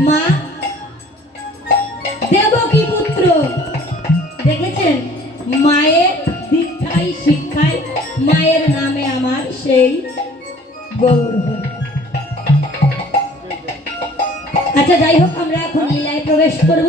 মা দেবকী পুত্র? দেখেছেন? মায়ের দীক্ষায় শিক্ষায় মায়ের নামে আমার সেই গৌর আচ্ছা যাই হোক, আমরা এখন লীলায় প্রবেশ করব।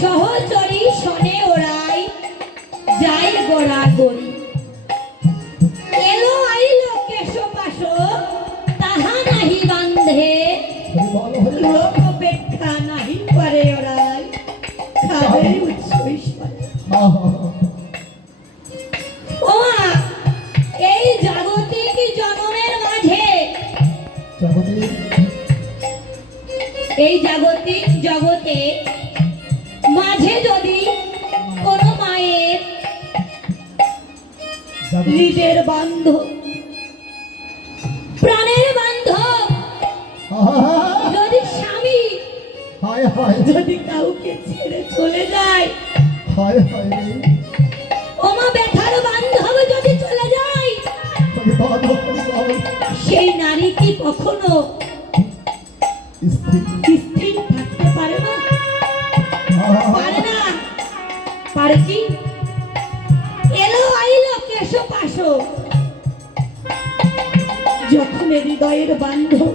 সহচরী শনে ওরাই। যাই গোড়া গড়ি এই জাগতিক জগতে মাঝে যদি কোনো মায়ের নিজের বান্ধব প্রাণের বান্ধব যদি স্বামী যদি কাউকে ছেড়ে চলে যায় ওমা ব্যথার বান্ধব যদি চলে যায় সেই নারী কি কখনো পারে কি? এলো আইলো কেশো পাশো যখন হৃদয়ের বান্ধব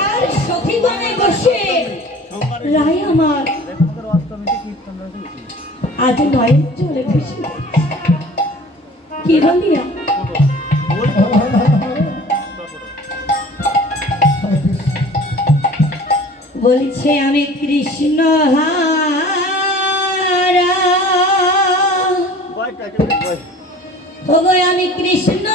আজ নয় চলে খুশি কি বলিয়া বলছে আমি কৃষ্ণ হারা। আমি কৃষ্ণ